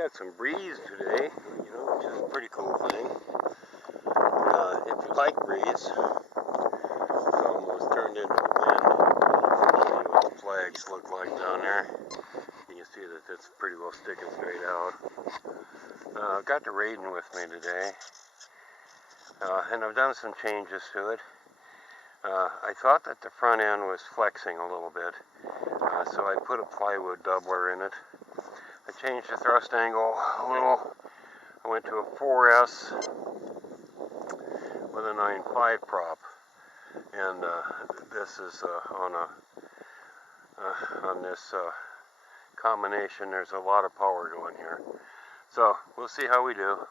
got some breeze today, you know, which is a pretty cool thing. If you like breeze, it's almost turned into wind. I'll show you what the flags look like down there. You can see that it's pretty well sticking straight out. I've got the raiden with me today, and I've done some changes to it. I thought that the front end was flexing a little bit, so I put a plywood doubler in it. I changed the thrust angle a little. I went to a 4S with a 9.5 prop, and this is on this combination. There's a lot of power going here, so we'll see how we do.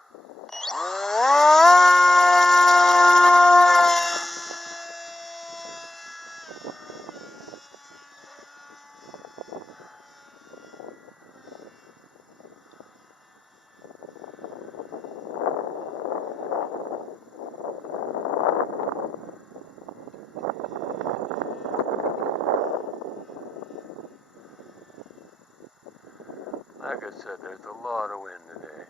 Like I said, there's a lot of wind today.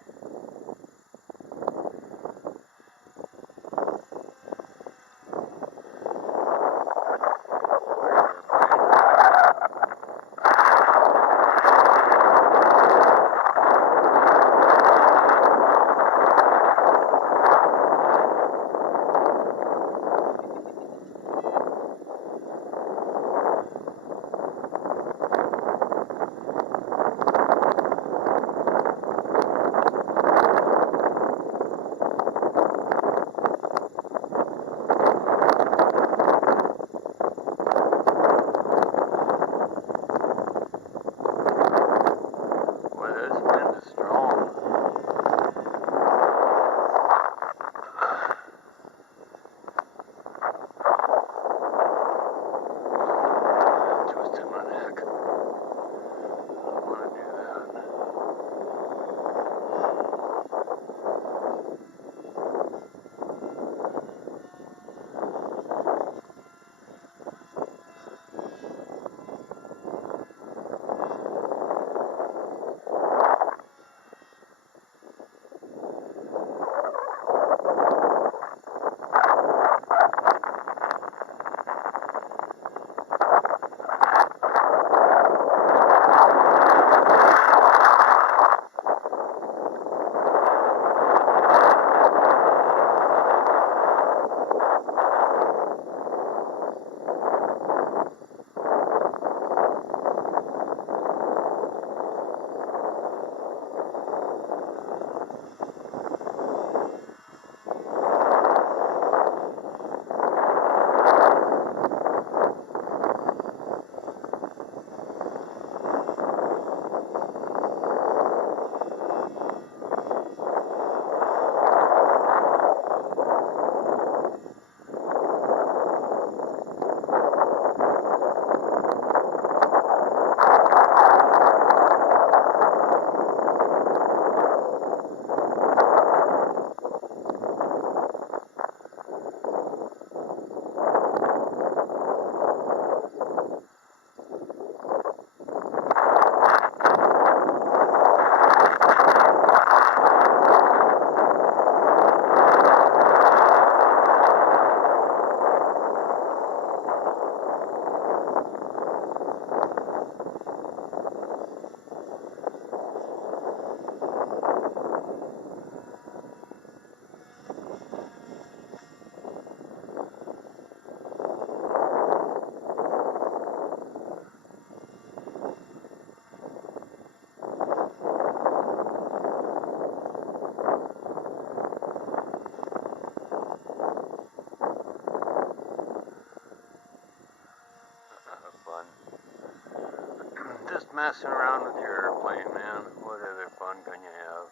Just messing around with your airplane, man. What other fun can you have?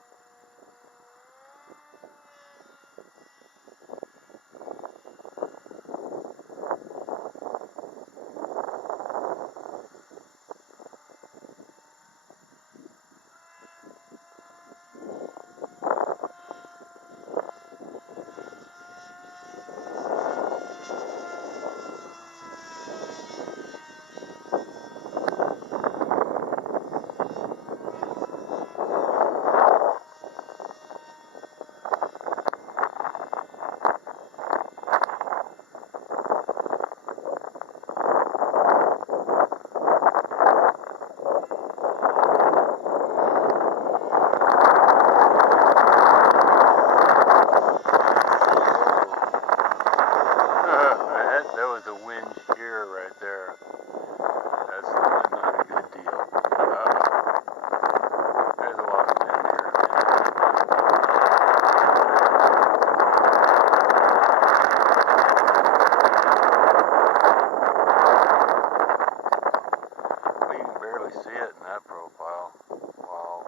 really see it in that profile. Wow.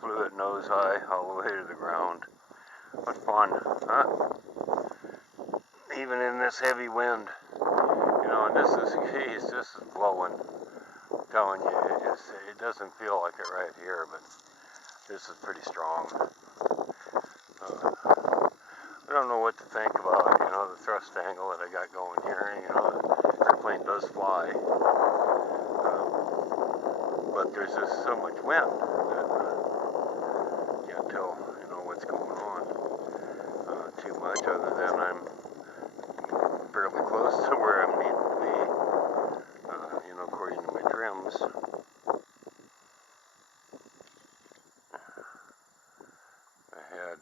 Flew it nose high all the way to the ground. What fun, huh? Even in this heavy wind, you know, and this is blowing. I'm telling you, it doesn't feel like it right here, but this is pretty strong. I don't know what to think about, you know, the thrust angle that I got going here. You know, the airplane does fly, but there's just so much wind that you can't tell, you know, what's going on too much, other than I'm fairly close to where I need to be, you know, according to my trims. I had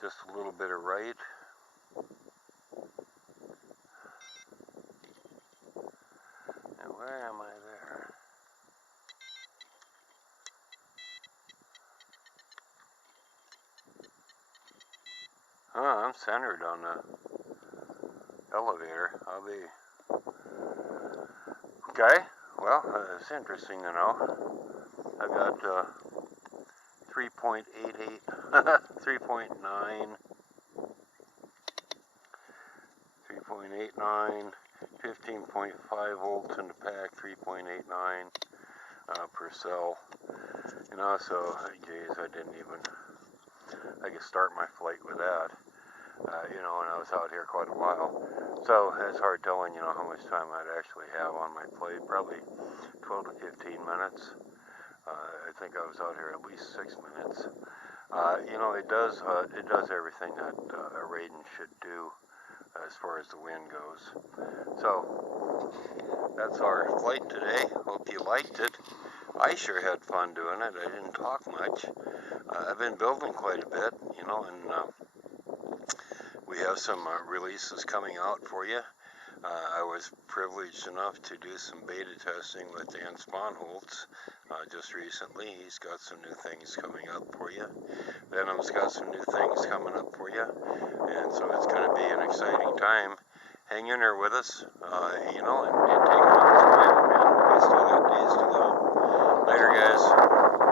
just a little bit of right. And where am I there? I'm centered on the elevator. I'll be... Okay, well, it's interesting to know. I got 3.88, 3.9, 3.89, 15.5 volts in the pack, 3.89 per cell. You know, so, geez, I could start my flight with that. You know, and I was out here quite a while. So it's hard telling, you know, how much time I'd actually have on my plate. Probably 12 to 15 minutes. I think I was out here at least 6 minutes. You know, it does everything that a raiden should do as far as the wind goes. So that's our flight today. Hope you liked it. I sure had fun doing it. I didn't talk much. I've been building quite a bit, you know, and we have some releases coming out for you. I was privileged enough to do some beta testing with Dan Sponholtz just recently. He's got some new things coming up for you. Venom's got some new things coming up for you. And so it's going to be an exciting time. Hang in there with us, you know, and take it on the trail, man. Days to go. Later, guys.